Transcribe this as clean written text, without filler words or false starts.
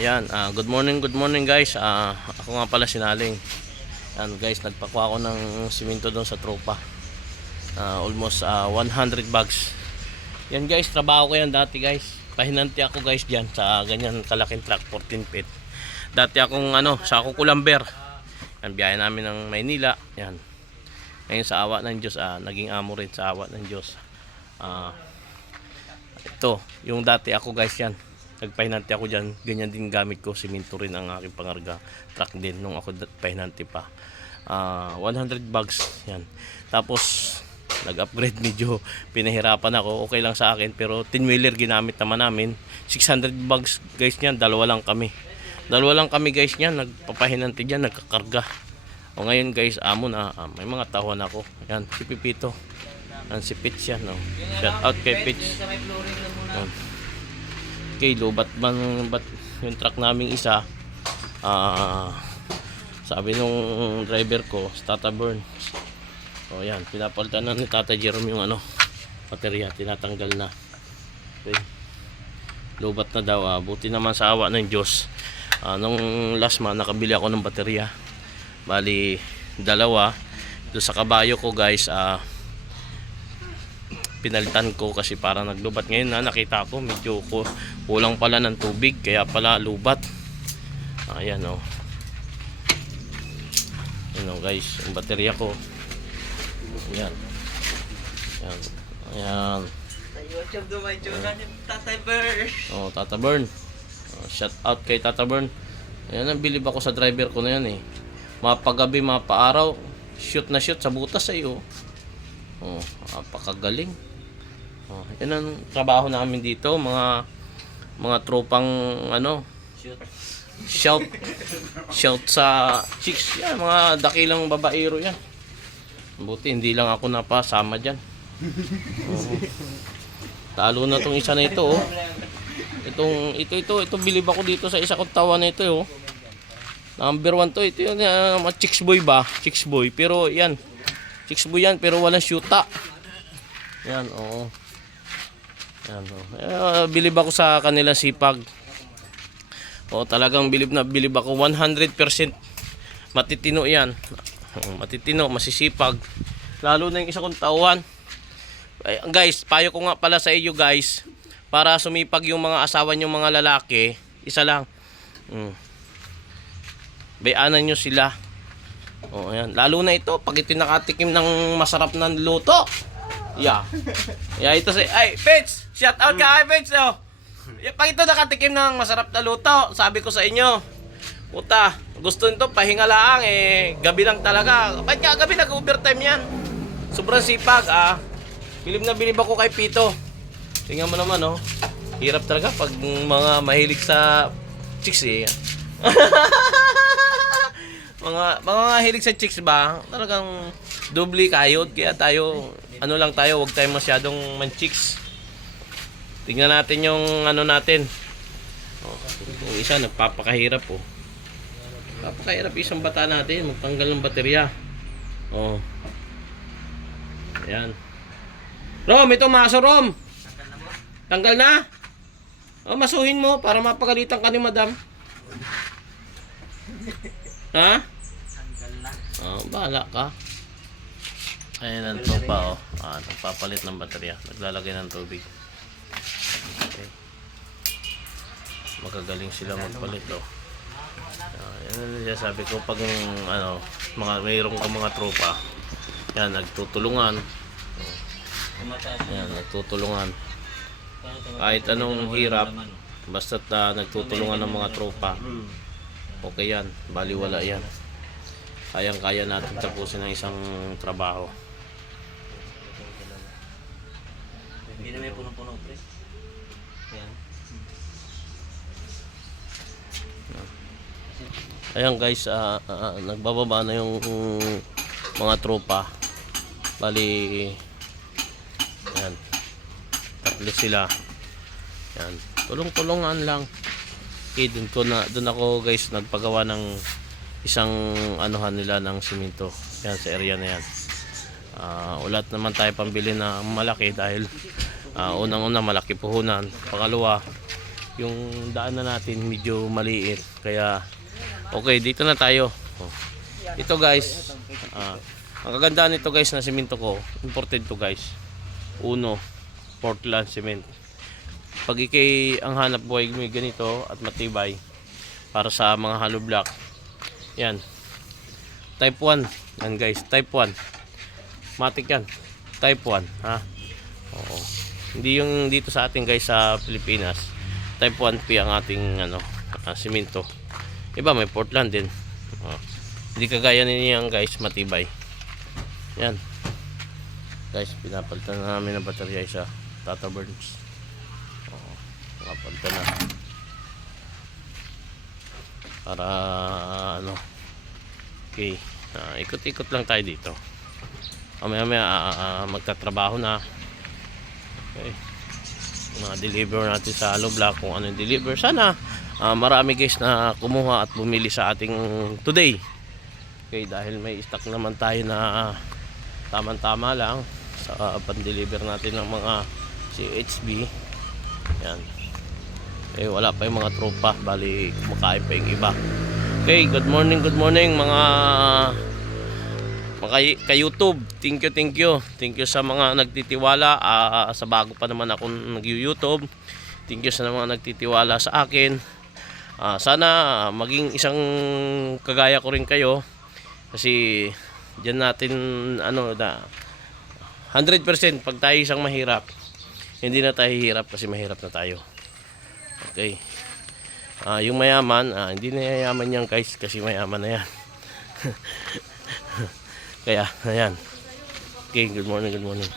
Ayan, good morning guys. Ako nga pala sinaling. Ayan guys, nagpakuha ako ng simento doon sa tropa. Almost 100 bags. Yan guys, trabaho ko yan dati guys. Pahinanti ako guys diyan sa ganyan kalaking truck, 14 feet. Dati akong sa Kukulamber. Yan, biyahe namin ng Maynila. Yan. Ngayon sa awa ng Diyos, naging amo rin sa awa ng Diyos. Ito, yung dati ako guys yan. Nagpahinanti ako dyan, ganyan din gamit ko, simento rin ang aking pangarga, truck din nung ako pahinanti pa. 100 bags yan. Tapos nag-upgrade, medyo pinahirapan ako, okay lang sa akin, pero 10-wheeler ginamit naman namin. 600 bags guys niyan, dalawa lang kami guys niyan, nagpapahinanti dyan, nagkakarga. O ngayon guys, amo na, may mga tauhan ako. Yan, si Pipito, yan, si Pitch yan, no? Shout out kay Pitch. Okay, lobat man yung truck naming isa. Sabi nung driver ko, Tata Burn. O yan, pinapalitan na ni Tata Jerome yung baterya, tinatanggal na. Okay. Lobat na daw, buti naman sa awa ng Diyos. Nung last month nakabili ako ng baterya. Bali dalawa doon sa kabayo ko guys. Pinalitan ko kasi parang naglubat. Ngayon nakita ko medyo kulang pala ng tubig, kaya pala lubat. Ayan o. Ayan o guys, ang baterya ko. Ayan. Ayan. Ayan. YouTube do may tsura ni Tata Burn. Oh, Tata Burn. Shout out kay Tata Burn. Ayan, nabilib ako sa driver ko na yan eh. Mapagabi, mapaaraw, shoot na shoot sa butas ay oh. Oh, napakagaling. Oh, yan ang trabaho namin dito, mga tropang shout sa chicks yan, mga dakilang babaero yan. Buti hindi lang ako napasama diyan. Oh. Talo na tong isa na ito oh. Ito bilib ako dito sa isa kong tawa na ito oh. Number 1 to, ito yun, mga chicks boy ba? Chicks boy, pero yan. Chicks boy yan, pero walang shoota. Yan, oo. Yan, oo. Bilib ako sa kanila sipag. O, talagang bilib na bilib ako. 100% matitino yan. Matitino, masisipag. Lalo na yung isa kong tauhan. Guys, payo ko nga pala sa iyo guys. Para sumipag yung mga asawa nyo mga lalaki, isa lang. Bayanan nyo sila. O, ayan. Lalo na ito, pag ito nakatikim ng masarap na luto. Yeah. Yeah, ito si... Ay, Pets! Shout out ka kay Pets, no? Pag ito nakatikim ng masarap na luto, sabi ko sa inyo, puta, gusto nito, pahinga lang, gabi lang talaga. Ba't ka gabi, nag-overtime yan? Sobrang sipag, Bilib na bilib ako kay Pito. Tingnan mo naman, oh. Hirap talaga pag mga mahilig sa chicks, mga hilig sa chicks ba, talagang doble kayod, kaya tayo lang tayo, wag tayo masyadong man-chicks. Tingnan natin yung natin. Yung isa nagpapakahirap oh. Papakahirap isang bata natin magtanggal ng baterya. Oh. Ayan. Rom, ito maso Rom. Tanggal na? Oh, masuhin mo para mapagalitan ka ni Madam. Ha? Oh, bahala ka. Ayan ang tropa oh. Nagpapalit ng baterya. Naglalagay ng tubig. Okay. Magagaling sila magpalit oh. Yan ang sabi ko pag mayroong ka mga tropa. Yan, nagtutulungan. Yan, nagtutulungan. Kahit anong hirap, basta't nagtutulungan ng mga tropa. Okay yan, baliwala yan. Kayang-kaya natin tapusin ang isang trabaho. Hindi na may puno-puno, pre. Ayan. Ayan guys, nagbababa na yung mga tropa. Bali, yan. Tatlo sila. Yan. Tulong-tulungan lang. Okay, doon ako guys nagpagawa ng isang nila ng simento. Yan sa area na yan. Ulat naman tayo pambili na malaki dahil unang-una malaki puhunan. Pangalawa, yung daanan natin medyo maliit. Kaya okay, dito na tayo. Oh. Ito guys, ang kagandahan nito guys na simento ko, imported to guys. Uno, Portland cement. Pag ikay ang hanap buhay mo ganito at matibay para sa mga hollow block. Yan. Type 1. Yan guys, type 1. Matic yan. Type 1, ha. Oo. Hindi yung dito sa ating guys sa Pilipinas. Type 1P ang ating simento. Iba may Portland din. Hindi kagaya niyan guys, matibay. Yan. Guys, pinapalitan na namin ng baterya sa Tata Burns. Napalitan na. Para okay. Ikot-ikot lang tayo dito. Mamaya magtatrabaho na. Okay. Deliver natin sa hollow block kung ano yung deliver. Sana marami guys na kumuha at bumili sa ating today. Okay, dahil may stock naman tayo na tama-tama lang sa pan-deliver natin ng mga CHB. Yan. Eh, wala pa yung mga tropa, bali kumakain pa yung iba. Okay, good morning mga ka-YouTube. Thank you sa mga nagtitiwala. Sa bago pa naman ako nag-YouTube. Thank you sa mga nagtitiwala sa akin. Sana maging isang kagaya ko rin kayo. Kasi diyan natin 100% pag tayo isang mahirap, hindi na tayo hirap kasi mahirap na tayo. Okay. Yung mayaman, hindi na yayaman yan guys kasi mayaman na yan. Kaya, ayan. Okay, good morning.